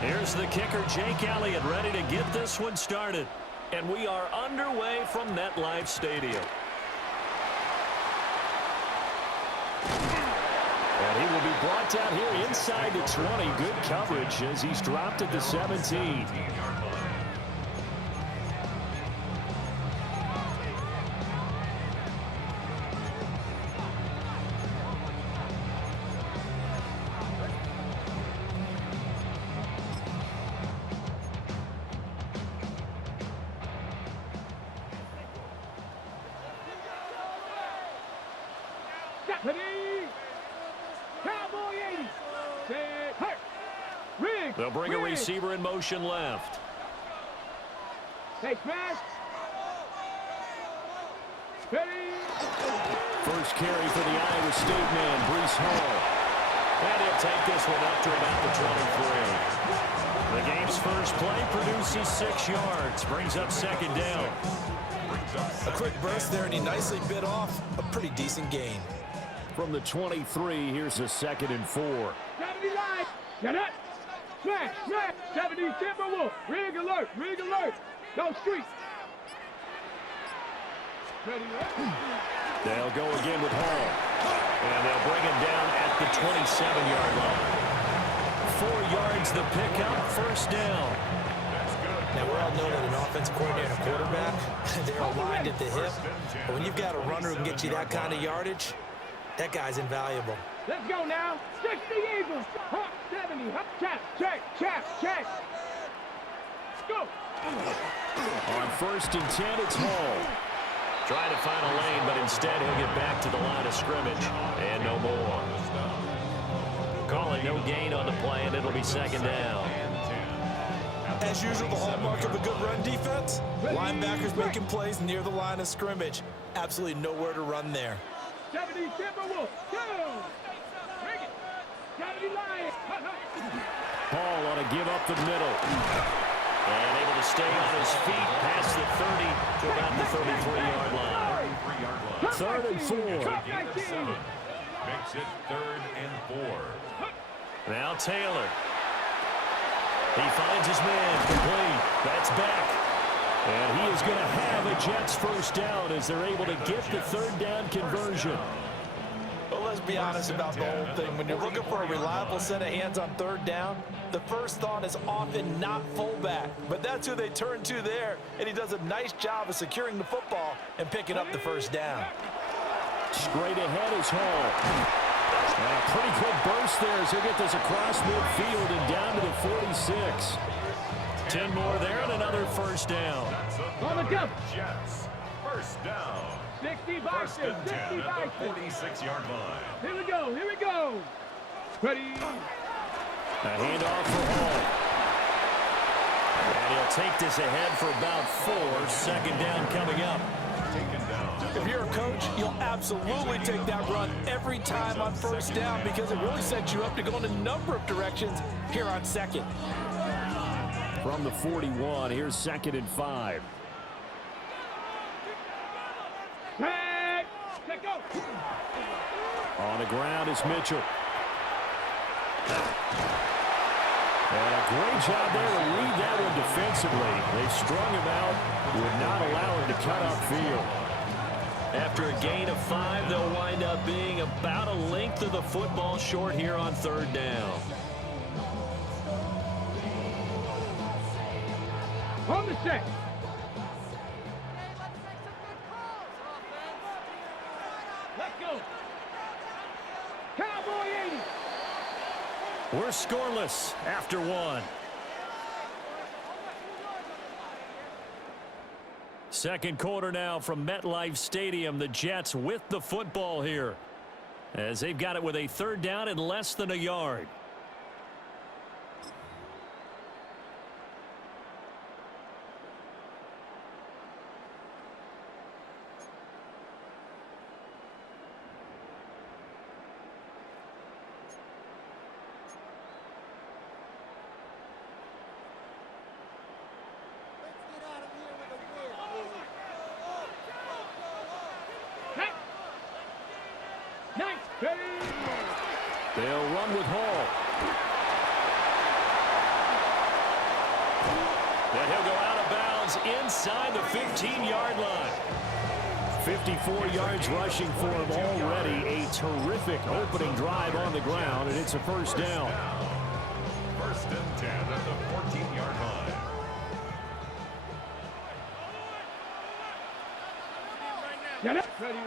Here's the kicker, Jake Elliott, ready to get this one started. And we are underway from MetLife Stadium. And he will be brought down here inside the 20. Good coverage as he's dropped at the 17. They'll bring a receiver in motion left. Hey, smash. Ready. First carry for the Iowa State man, Breece Hall. And he'll take this one up to about the 23. The game's first play produces 6 yards. Brings up second down. A quick burst there, and he nicely bit off a pretty decent gain. From the 23, here's a 2nd and 4. 70 line. Get it. Smash, smash. 70 Timberwolf. Rig alert, rig alert. Go street. Ready, They'll go again with Hall. And they'll bring him down at the 27-yard line. 4 yards the pickup, first down. Now, we all know that an offensive coordinator and a quarterback, they're aligned at the hip. But when you've got a runner who can get you that kind of yardage, that guy's invaluable. Let's go now. 60 Eagles. 70. Check, check, check, check. Go. On 1st and 10, it's Hall. Trying to find a lane, but instead he'll get back to the line of scrimmage. And no more. Calling no gain on the play, and it'll be second down. As usual, the hallmark of a good run defense, linebackers making plays near the line of scrimmage. Absolutely nowhere to run there. 70 Timberwolf. Go. Bring it. 70 Lions. Hall on a give up the middle. And able to stay on his feet past the 30 to about the 33-yard line. 3rd and 4. Makes it 3rd and 4. Now Taylor. He finds his man complete. That's back. And he is going to have a Jets first down as they're able to get the 3rd down conversion. Well, let's be honest about the whole thing. When you're looking for a reliable set of hands on 3rd down, the first thought is often not fullback. But that's who they turn to there, and he does a nice job of securing the football and picking up the first down. Straight ahead is Hall. And a pretty quick burst there as he'll get this across midfield and down to the 46. 10 more there and another first down. On the jump. Jets. First down. 60 First Bison. and 10 60 at the Bison. 46-yard line. Here we go. Here we go. Ready. A handoff for Hall. And he'll take this ahead for about 4. Second down coming up. If you're a coach, you'll absolutely take that run every time on first down because it really sets you up to go in a number of directions here on 2nd. From the 41, here's 2nd and 5. Hey, take go. On the ground is Mitchell. And a great job there to lead that one defensively. They strung him out, would not allow him to cut upfield. After a gain of 5, they'll wind up being about a length of the football short here on 3rd down. On the set. Let's go. Cowboy 80. We're scoreless after 1. Second quarter now from MetLife Stadium. The Jets with the football here as they've got it with a 3rd down and less than a yard. They'll run with Hall. And he'll go out of bounds inside the 15-yard line. 54 yards rushing for him already. A terrific opening drive on the ground, and it's a first down. First and 10 at the 14-yard line. Get it. Ready.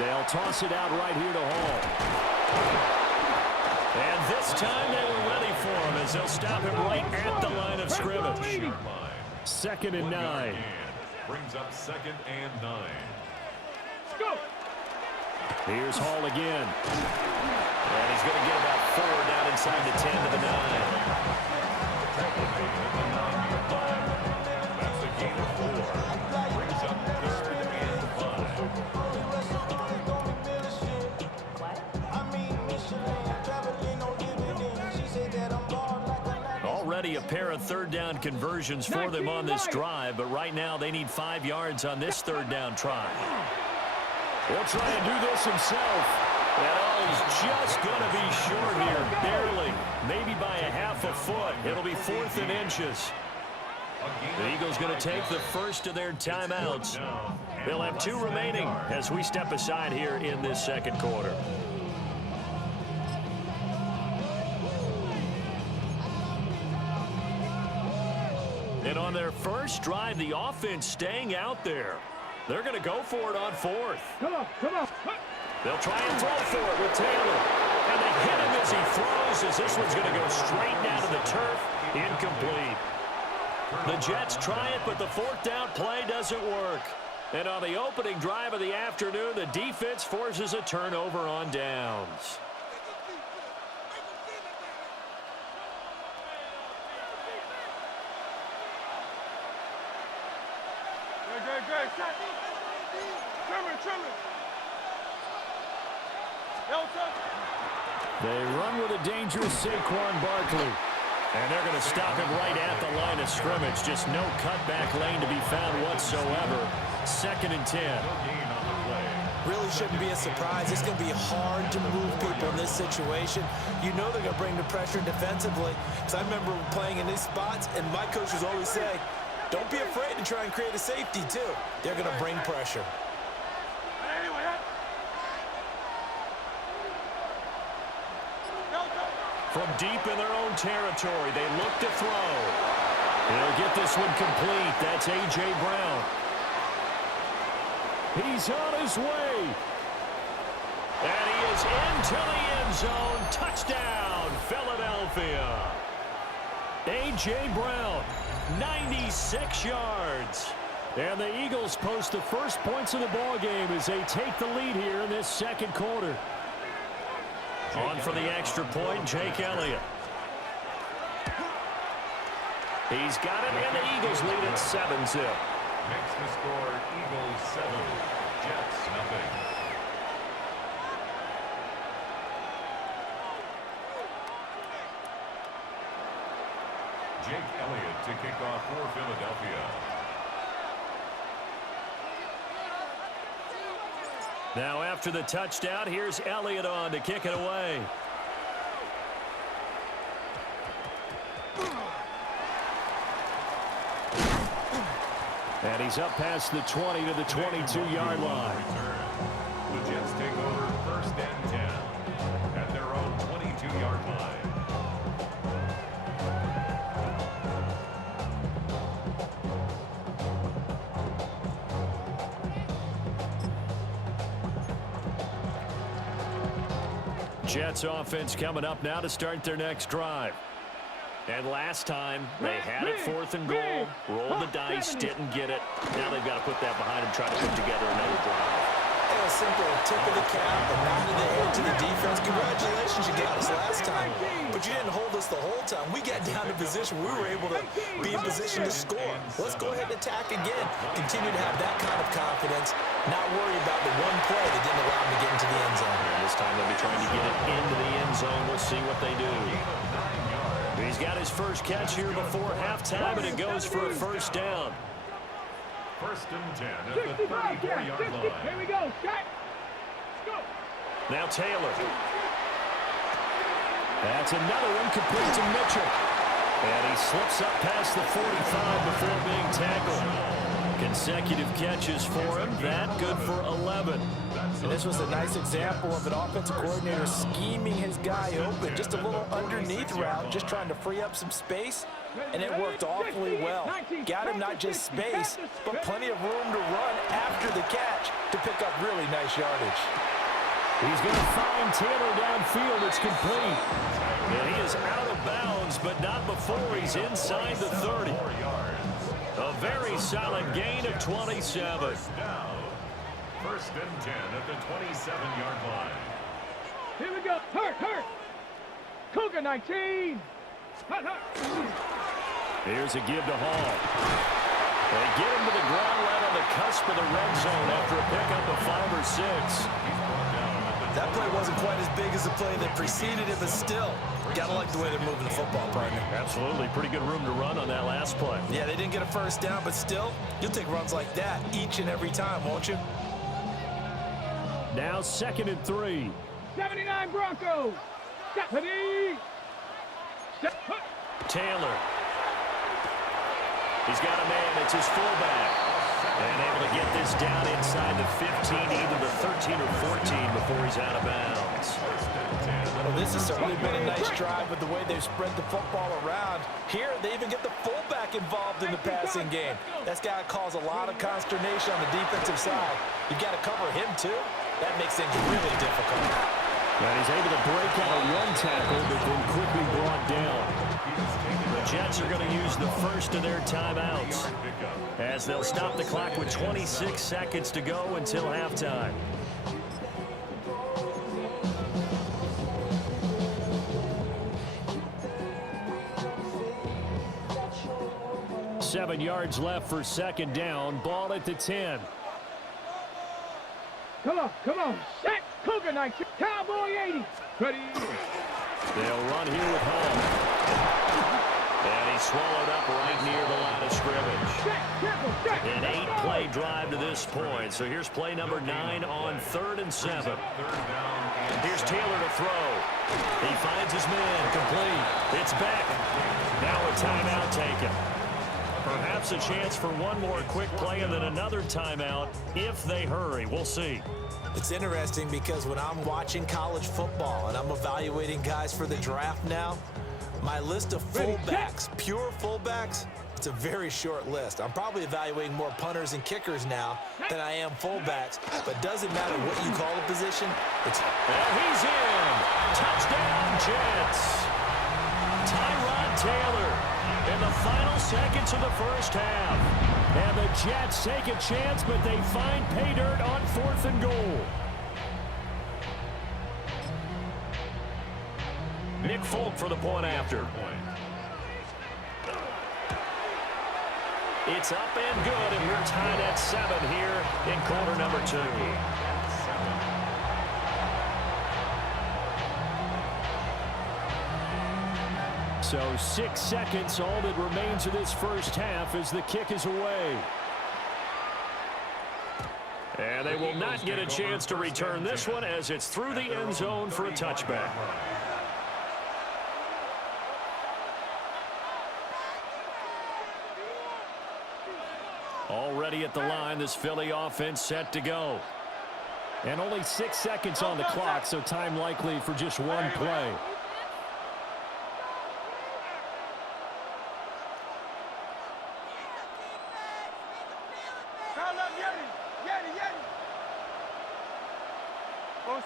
They'll toss it out right here to Hall. And this time they were ready for him as they'll stop him right at the line of scrimmage. Second and 9. Brings up second and 9. Let's go. Here's Hall again. And he's going to get about 4 down inside the 10 to the 9. That's a gain of 4. Brings up third and 5. Already a pair of third down conversions for them on this drive, but right now they need 5 yards on this third down try. He'll try and do this himself. And he's just going to be short here, barely, maybe by a half a foot. It'll be 4th and inches. The Eagles going to take the first of their timeouts. They'll have 2 remaining as we step aside here in this second quarter. And on their first drive, the offense staying out there. They're going to go for it on 4th. Come on, come on. They'll try and throw for it with Taylor. And they hit him as he throws, as this one's going to go straight down to the turf. Incomplete. The Jets try it, but the 4th down play doesn't work. And on the opening drive of the afternoon, the defense forces a turnover on downs. Good. Trimmer. They run with a dangerous Saquon Barkley. And they're going to stop him right at the line of scrimmage. Just no cutback lane to be found whatsoever. Second and 10. Really shouldn't be a surprise. It's going to be hard to move people in this situation. You know they're going to bring the pressure defensively. Because I remember playing in these spots, and my coaches always say, don't be afraid to try and create a safety, too. They're going to bring pressure. From deep in their own territory, they look to throw. He'll get this one complete. That's A.J. Brown. He's on his way. And he is into the end zone. Touchdown, Philadelphia. A.J. Brown, 96 yards. And the Eagles post the first points of the ball game as they take the lead here in this second quarter. On for the extra point, Jake Elliott. He's got it, and the Eagles lead at 7-0. Makes the score Eagles 7, Jets nothing. Jake Elliott to kick off for Philadelphia. Now after the touchdown, here's Elliott on to kick it away. And he's up past the 20 to the 22-yard line. The Jets take over first and 10 at their own 22-yard line. Jets offense coming up now to start their next drive. And last time, they had it 4th and goal, rolled the dice, didn't get it. Now they've got to put that behind them, try to put together another drive. A simple tip of the cap, a nod of the head to the defense. Congratulations, you got us last time. But you didn't hold us the whole time. We got down to position. We were able to be in position to score. Let's go ahead and attack again. Continue to have that kind of confidence. Not worry about the one play that didn't allow them to get into the end zone. And this time they'll be trying to get it into the end zone. We'll see what they do. He's got his first catch here before halftime, and it goes for a first down. First and 10 at the 34-yard line. Here we go. Shot. Let's go. Now Taylor. That's another one complete to Mitchell. And he slips up past the 45 before being tackled. Consecutive catches for him. That good for 11. And this was a nice example of an offensive coordinator scheming his guy open. Just a little underneath route, just trying to free up some space. And it worked awfully well. Got him not just space, but plenty of room to run after the catch to pick up really nice yardage. He's going to find Taylor downfield. It's complete. And he is out of bounds, but not before he's inside the 30. A very solid gain of 27. First and 10 at the 27-yard line. Here we go. Hurt. Cougar 19. Hurt. Here's a give to Hall. They get him to the ground right on the cusp of the red zone after a pickup of 5 or 6. That play wasn't quite as big as the play that preceded it, but still, gotta like the way they're moving the football, partner. Absolutely. Pretty good room to run on that last play. Yeah, they didn't get a first down, but still, you'll take runs like that each and every time, won't you? Now 2nd and 3. 79 Broncos. Stephanie. Taylor. He's got a man. It's his fullback. And able to get this down inside the 15, either the 13 or 14 before he's out of bounds. Well, this has certainly been a nice drive with the way they've spread the football around. Here, they even get the fullback involved in the passing game. That's got to cause a lot of consternation on the defensive side. You've got to cover him, too. That makes things really difficult. And he's able to break out a one tackle, but then quickly brought down. The Jets are going to use the first of their timeouts, as they'll stop the clock with 26 seconds to go until halftime. Seven yards left for 2nd down. Ball at the 10. Come on. Set. Cougar 19. Cowboy 80. Ready. They'll run here with Hall. And he's swallowed up right near the line of scrimmage. An 8-play drive to this point. So here's play number 9 on 3rd and 7. Here's Taylor to throw. He finds his man. Complete. It's back. Now a timeout taken. Perhaps a chance for one more quick play and then another timeout if they hurry. We'll see. It's interesting because when I'm watching college football and I'm evaluating guys for the draft now, my list of fullbacks, pure fullbacks, it's a very short list. I'm probably evaluating more punters and kickers now than I am fullbacks, but doesn't matter what you call the position. And he's in. Touchdown, Jets. Tyrod Taylor in the final seconds of the first half. And the Jets take a chance, but they find pay dirt on 4th and goal. Nick Folk for the point after. It's up and good, and we're tied at 7 here in quarter number 2. So 6 seconds, all that remains of this first half as the kick is away. And they will not get a chance to return this one as it's through the end zone for a touchback. Already at the line, this Philly offense set to go. And only 6 seconds on the clock, so time likely for just one play.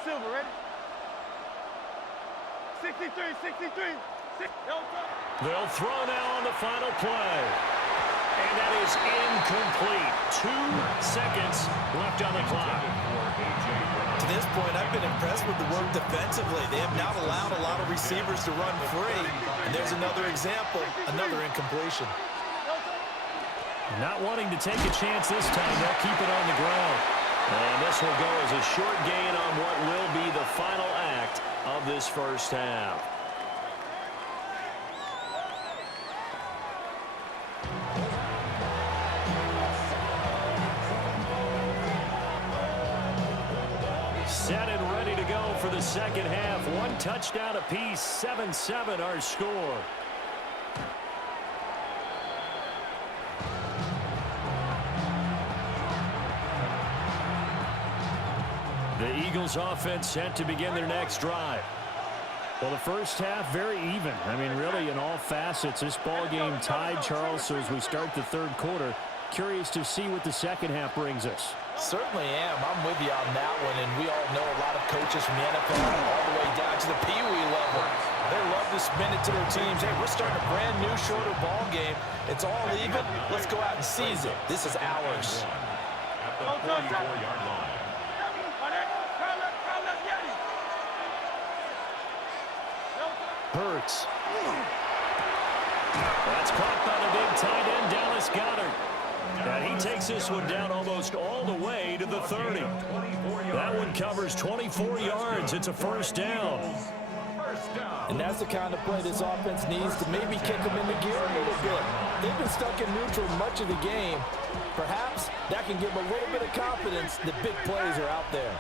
Silver, ready? 63. They'll throw now on the final play. And that is incomplete. 2 seconds left on the clock. To this point, I've been impressed with the work defensively. They have not allowed a lot of receivers to run free. And there's another example, another incompletion. Not wanting to take a chance this time. They'll keep it on the ground. And this will go as a short gain on what will be the final act of this first half. Set and ready to go for the second half. 1 touchdown apiece, 7-7 our score. Eagles offense set to begin their next drive. Well, the first half, very even. I mean, really, in all facets, this ball game tied, Charles. So as we start the third quarter, curious to see what the second half brings us. Certainly am. I'm with you on that one, and we all know a lot of coaches from the NFL all the way down to the Pee Wee level. They love to spin it to their teams. Hey, we're starting a brand new, shorter ball game. It's all even. Let's go out and seize it. This is ours. At the 44-yard line. Hurts. That's caught by the big tight end, Dallas Goedert. And he takes this one down almost all the way to the 30. That one covers 24 yards. It's a first down. And that's the kind of play this offense needs to maybe kick them into gear a little bit. They've been stuck in neutral much of the game. Perhaps that can give them a little bit of confidence that big plays are out there.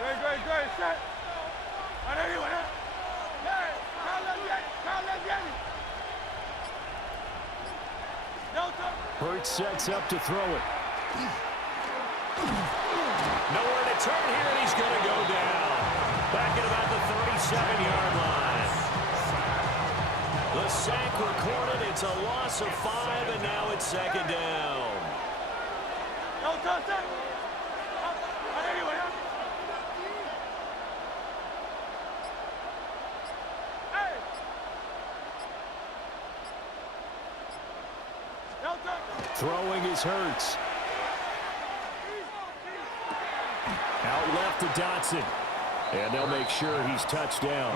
Great, set. Hurts sets up to throw it. Nowhere to turn here, and he's going to go down. Back at about the 37-yard line. The sack recorded. It's a loss of 5, and now it's second down. Throwing is Hurts. Out left to Dotson. And they'll make sure he's touched down.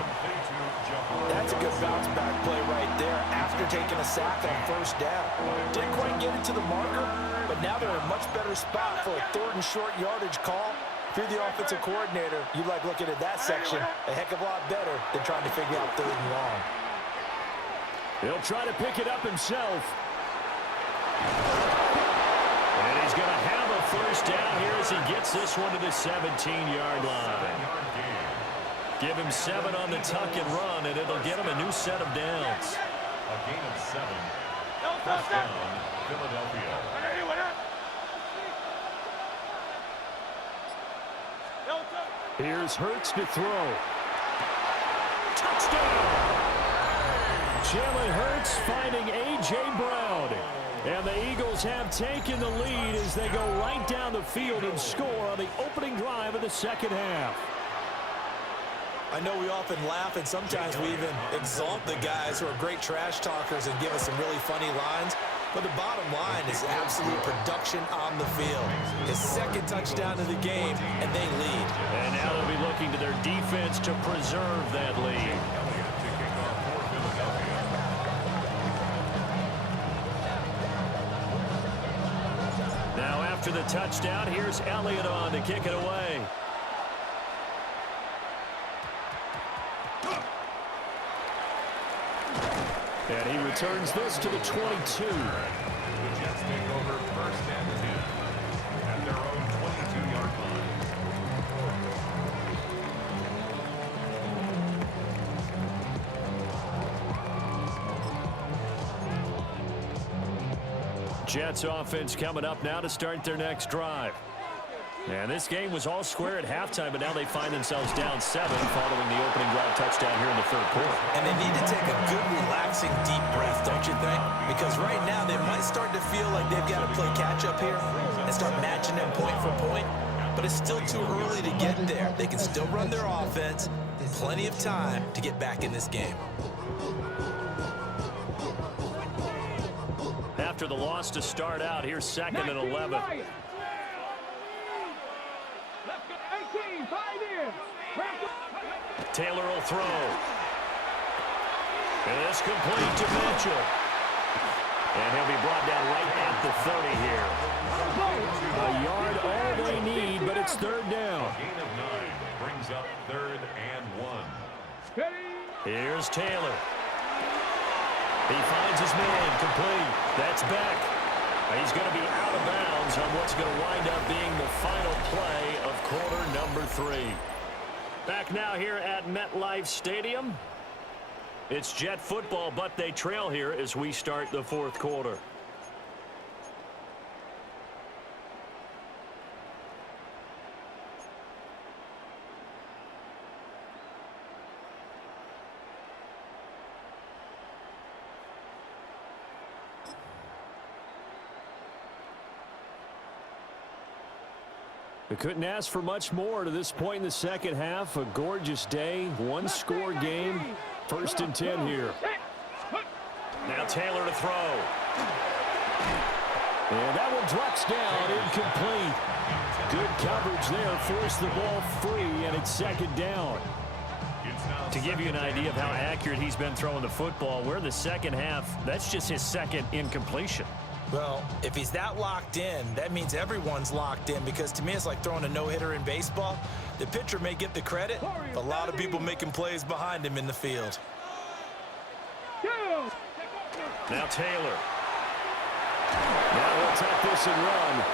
That's a good bounce back play right there after taking a sack on first down. Didn't quite get it to the marker, but now they're in a much better spot for a third and short yardage call. If you're the offensive coordinator, you like looking at that section a heck of a lot better than trying to figure out third and long. He'll try to pick it up himself. And he's going to have a first down here as he gets this one to the 17-yard line. Give him 7 on the tuck and run, and it'll get him a new set of downs. A gain of 7. First down, Philadelphia. Here's Hurts to throw. Touchdown! Jalen Hurts finding A.J. Brown. And the Eagles have taken the lead as they go right down the field and score on the opening drive of the second half. I know we often laugh, and sometimes we even exalt the guys who are great trash talkers and give us some really funny lines. But the bottom line is absolute production on the field. His second touchdown of the game, and they lead. And now they'll be looking to their defense to preserve that lead. Now after the touchdown, here's Elliott on to kick it away. And he returns this to the 22. The Jets take over first and 10 at their own 22-yard line. Jets offense coming up now to start their next drive. And this game was all square at halftime, but now they find themselves down 7 following the opening drive touchdown here in the third quarter. And they need to take a good, relaxing, deep breath, don't you think? Because right now they might start to feel like they've got to play catch-up here and start matching them point for point. But it's still too early to get there. They can still run their offense. Plenty of time to get back in this game. After the loss to start out, here's second and 11. Taylor will throw. And it's complete to Mitchell. And he'll be brought down right at the 30 here. A yard all they need, but it's third down. A gain of 9 brings up 3rd and 1. Here's Taylor. He finds his man complete. That's Beck. He's going to be out of bounds on what's going to wind up being the final play of quarter number 3. Back now here at MetLife Stadium. It's Jet football, but they trail here as we start the fourth quarter. We couldn't ask for much more to this point in the second half. A gorgeous day, one-score game. 1st and 10 here. Now Taylor to throw. And that one drops down, incomplete. Good coverage there, forced the ball free, and it's 2nd down. To give you an idea of how accurate he's been throwing the football, we're in the second half. That's just his 2nd incompletion. Well, if he's that locked in, that means everyone's locked in, because to me it's like throwing a no-hitter in baseball. The pitcher may get the credit, but a lot of people making plays behind him in the field. Now Taylor. Now he'll take this and run.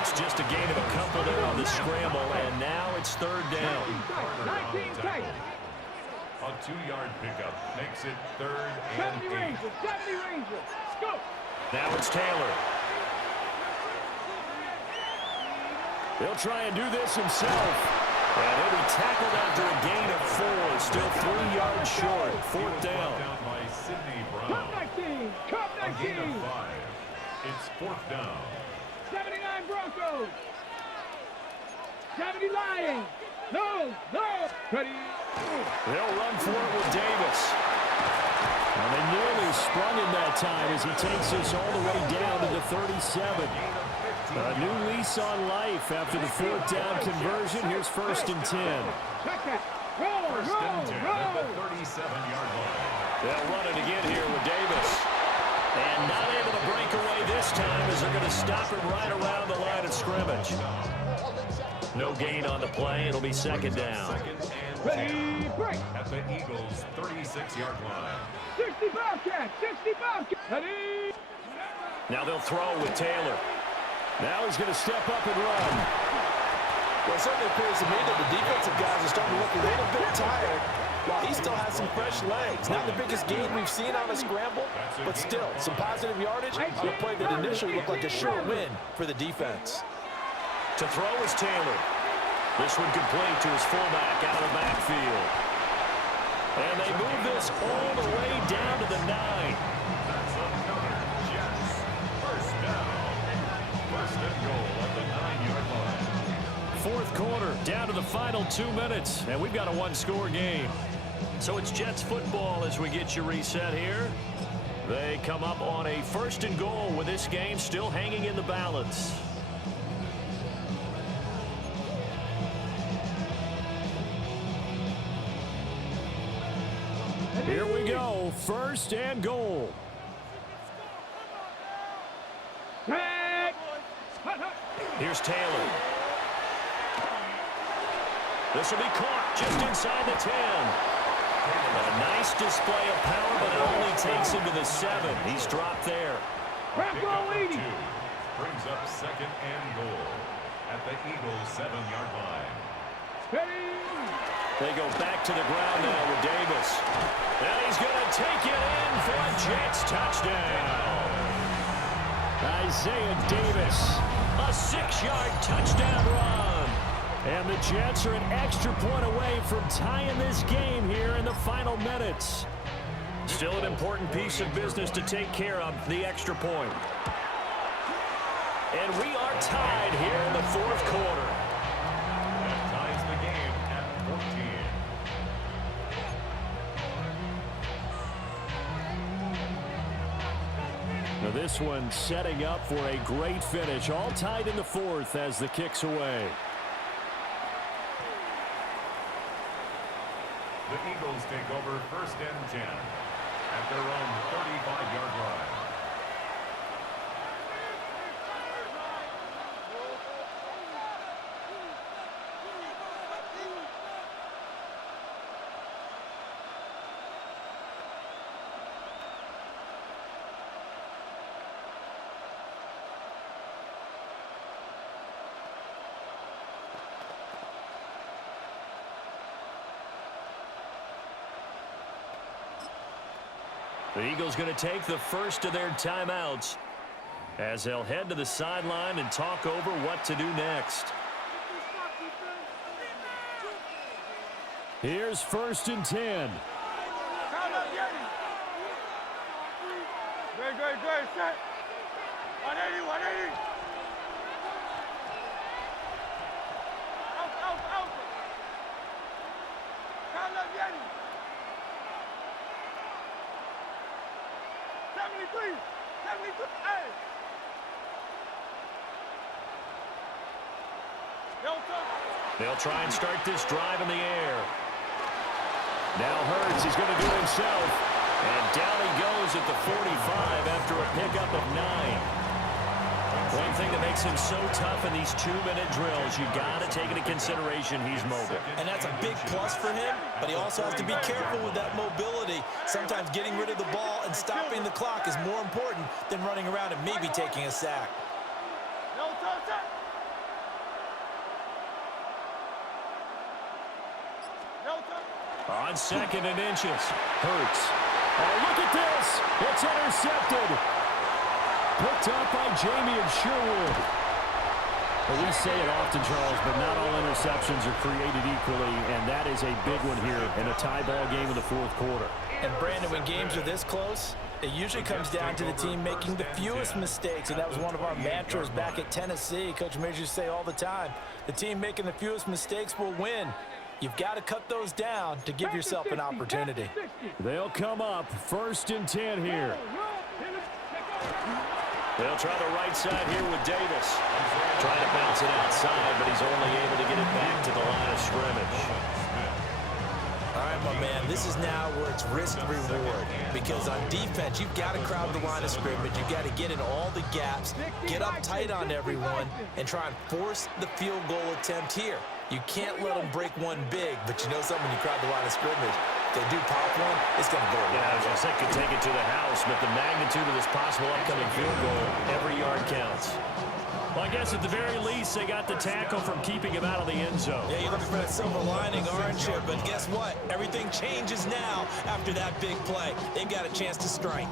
It's just a gain of a couple there on the scramble, and now it's 3rd down. 19 tight. A 2-yard pickup makes it 3rd and 70 8. Rangers, 70 Rangers. Scoop. Now it's Taylor. He'll try and do this himself. And he'll be tackled after a gain of 4. Still 3 yards short. 4th down. Down by Sidney Cup Brown. 19. Cup A gain 19. of 5. It's 4th down. 79 Broncos. 70 Lions. No. Ready. They'll run for it with Davis. And they nearly sprung him that time as he takes us all the way down to the 37. A new lease on life after the 4th down conversion. Here's 1st and 10. Check that. Roll. First and 10 at the 37-yard line. They'll run it again here with Davis. And not able to break away this time as they're going to stop him right around the line of scrimmage. No gain on the play. It'll be 2nd down. 2nd and Ready. 10 Break. at the Eagles' 36-yard line. 65 catch. 65 catch. Ready. Now they'll throw with Taylor. Now he's going to step up and run. Well, it certainly appears to me that the defensive guys are starting to look a little bit tired, while he still has some fresh legs. Not the biggest gain we've seen on a scramble, but still, some positive yardage on a play that initially looked like a sure win for the defense. To throw is Taylor. This one complete to his fullback out of the backfield. And they move this all the way down to the 9. That's another Jets. First down. 1st and goal at the 9-yard line. 4th quarter, down to the final 2 minutes, and we've got a one-score game. So it's Jets football as we get you reset here. They come up on a 1st and goal with this game still hanging in the balance. Here we go, 1st and goal. Tag. Here's Taylor. This will be caught just inside the 10. A nice display of power, but it only takes him to the 7. He's dropped there. Bronco 80. Brings up 2nd and goal at the Eagles' 7-yard line. Ready. They go back to the ground now with Davis. And he's going to take it in for a Jets touchdown. Isaiah Davis. A 6-yard touchdown run. And the Jets are an extra point away from tying this game here in the final minutes. Still an important piece of business to take care of, the extra point. And we are tied here in the 4th quarter. That ties the game at 14. Now this one setting up for a great finish. All tied in the 4th as the kick's away. The Eagles take over 1st and 10 at their own 35-yard line. The Eagles going to take the first of their timeouts as they'll head to the sideline and talk over what to do next. Here's 1st and 10. Great. Set. 180. They'll try and start this drive in the air. Now Hurts, he's going to do it himself. And down he goes at the 45 after a pickup of 9. One thing that makes him so tough in these 2-minute drills, you got to take into consideration he's mobile. And that's a big plus for him, but he also has to be careful with that mobility. Sometimes getting rid of the ball and stopping the clock is more important than running around and maybe taking a sack. On 2nd and inches, Hurts. Oh, look at this. It's intercepted. Picked up by Jamie and Sherwood. Well, we say it often, Charles, but not all interceptions are created equally, and that is a big one here in a tie ball game in the 4th quarter. And, Brandon, when games are this close, it usually comes down to the team making the fewest mistakes, and that was one of our mantras back at Tennessee. Coach Majors used to say all the time, the team making the fewest mistakes will win. You've got to cut those down to give yourself an opportunity. They'll come up 1st and 10 here. They'll try the right side here with Davis. Trying to bounce it outside, but he's only able to get it back to the line of scrimmage. All right, my man, this is now where it's risk-reward. Because on defense, you've got to crowd the line of scrimmage. You've got to get in all the gaps, get up tight on everyone, and try and force the field goal attempt here. You can't let them break one big, but you know something, when you crowd the line of scrimmage, if they do pop one, it's going to go away. Yeah, I think could take it to the house, but the magnitude of this possible upcoming field goal, every yard counts. Well, I guess at the very least, they got the tackle from keeping him out of the end zone. Yeah, you're looking for that silver lining, aren't you? But guess what? Everything changes now after that big play. They've got a chance to strike.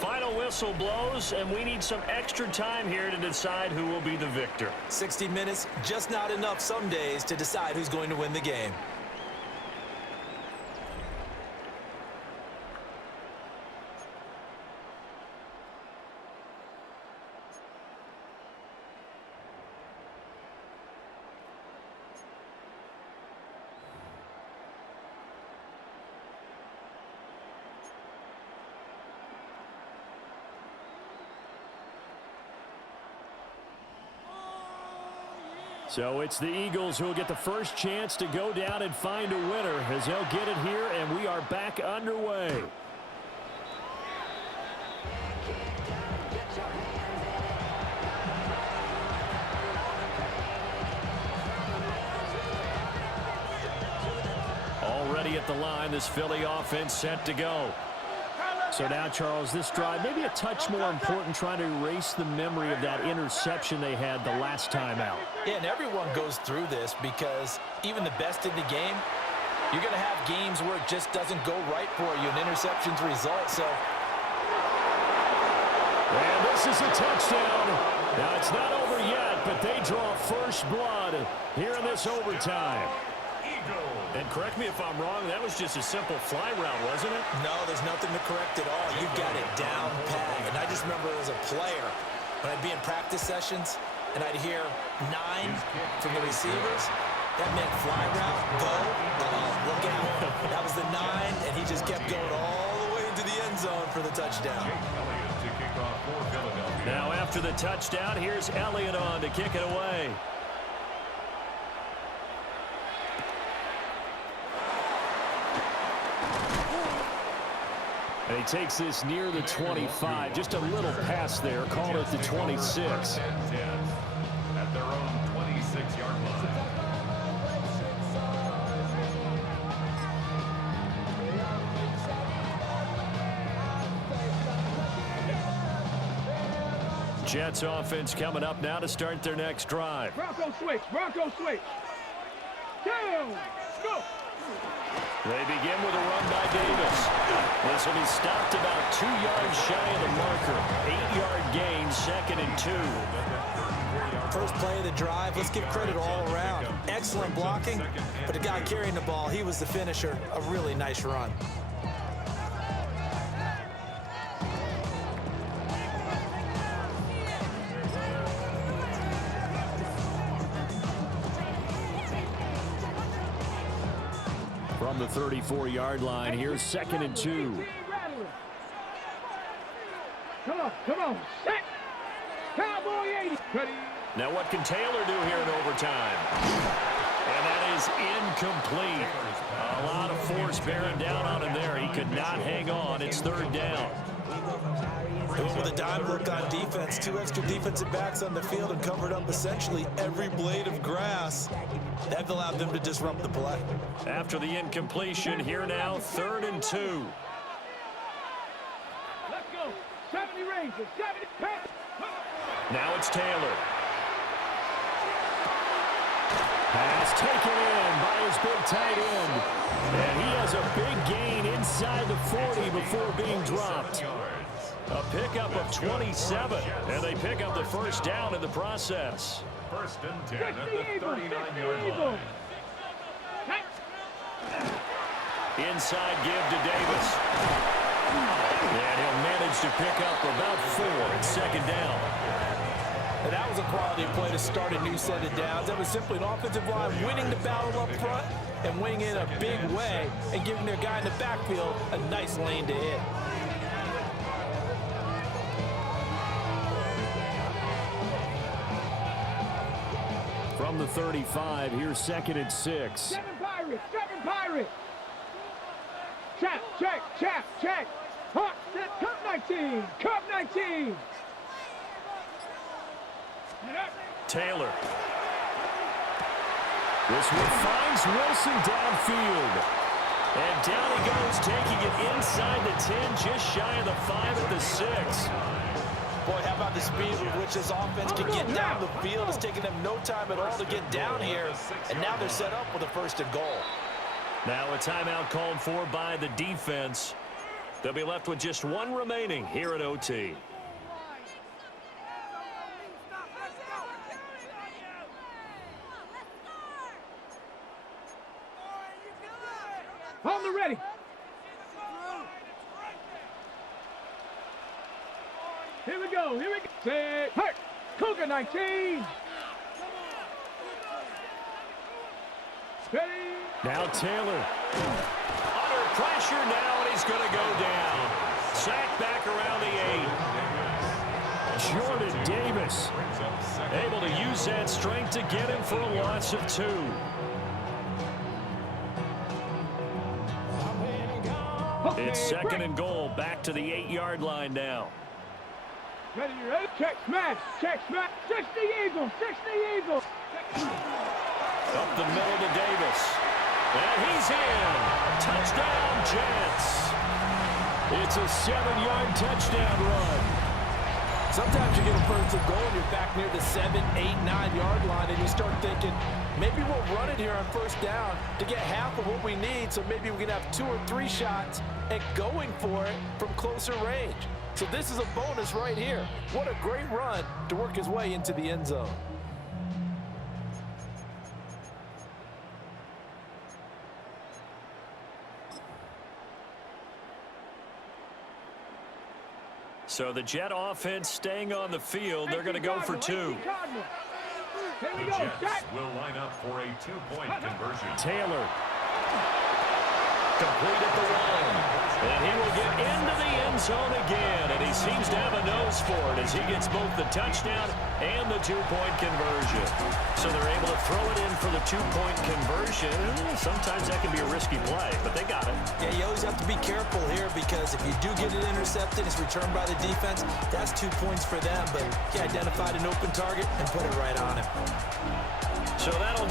Final whistle blows, and we need some extra time here to decide who will be the victor. 60 minutes, just not enough some days to decide who's going to win the game. So it's the Eagles who will get the first chance to go down and find a winner as they'll get it here, and we are back underway. Already at the line, this Philly offense set to go. So now, Charles, this drive maybe a touch more important, trying to erase the memory of that interception they had the last time out. Yeah, and everyone goes through this because even the best in the game, you're going to have games where it just doesn't go right for you, and interceptions result. So, and this is a touchdown. Now, it's not over yet, but they draw first blood here in this overtime. And correct me if I'm wrong, that was just a simple fly route, wasn't it? No, there's nothing to correct at all. You got it down pat. And I just remember as a player, when I'd be in practice sessions and I'd hear 9 from the receivers, that meant fly route, go, look out. That was the 9, and he just kept going all the way into the end zone for the touchdown. Now after the touchdown, here's Elliott on to kick it away. And he takes this near the 25. Just a little pass there. Call it the 26. At their own 26-yard line. Jets offense coming up now to start their next drive. Bronco switch. Bronco switch. Down. Go. They begin with a run by Davis. This will be stopped about 2 yards shy of the marker. 8-yard gain, 2nd and 2. First play of the drive, let's give credit all around. Excellent blocking, but the guy carrying the ball, he was the finisher. A really nice run. From the 34-yard line, here's 2nd and 2. Come on, set! Cowboy 80! Ready? Now what can Taylor do here in overtime? And that is incomplete. A lot of force bearing down on him there. He could not hang on. It's 3rd down. They went with a dime look on defense. 2 extra defensive backs on the field and covered up essentially every blade of grass. That allowed them to disrupt the play. After the incompletion, here now, 3rd and 2. Let's go! 70 Rangers, 70 pass! Now it's Taylor. Pass taken in by his big tight end. And he has a big gain inside the 40 before being dropped. A pickup of 27, and they pick up the 1st down in the process. 1st and 10 at the 39-yard line. Inside give to Davis. And he'll manage to pick up about 4 at 2nd down. And that was a quality play to start a new set of downs. That was simply an offensive line winning the battle up front and winning in a big way and giving their guy in the backfield a nice lane to hit. From the 35, here's 2nd and 6. 7 Pirates! Check! Hawk, Cup 19! Cup 19! Taylor. This one finds Wilson downfield. And down he goes, taking it inside the 10, just shy of the 5 at the 6. Boy, how about the speed with which this offense can get down the field? It's taking them no time at all to get down here. And now they're set up with a 1st and goal. Now a timeout called for by the defense. They'll be left with just 1 remaining here at OT. On the ready! Here we go! Set! Hurt! Cougar 19! Ready! Now Taylor. Under pressure now, and he's going to go down. Sacked back around the 8. Jordan Davis able to use that strength to get him for a loss of 2. It's 2nd and goal, back to the 8-yard line now. Ready? Check smash! 60 Eagles! Up the middle to Davis. And he's in. Touchdown, Jets. It's a 7-yard touchdown run. Sometimes you get a 1st and goal and you're back near the 7, 8, 9-yard line and you start thinking, maybe we'll run it here on 1st down to get half of what we need, so maybe we can have 2 or 3 shots at going for it from closer range. So this is a bonus right here. What a great run to work his way into the end zone. So the Jet offense staying on the field. They're going to go for 2. Here we The go! Jets will line up for a 2-point conversion. Taylor. Complete at the 1. And he will get into the end zone again. And he seems to have a nose for it as he gets both the touchdown and the 2-point conversion. So they're able to throw it in for the 2-point conversion. Sometimes that can be a risky play, but they got it. Yeah, you always have to be careful here because if you do get it intercepted, it's returned by the defense, that's 2 points for them. But he identified an open target and put it right on him. So that'll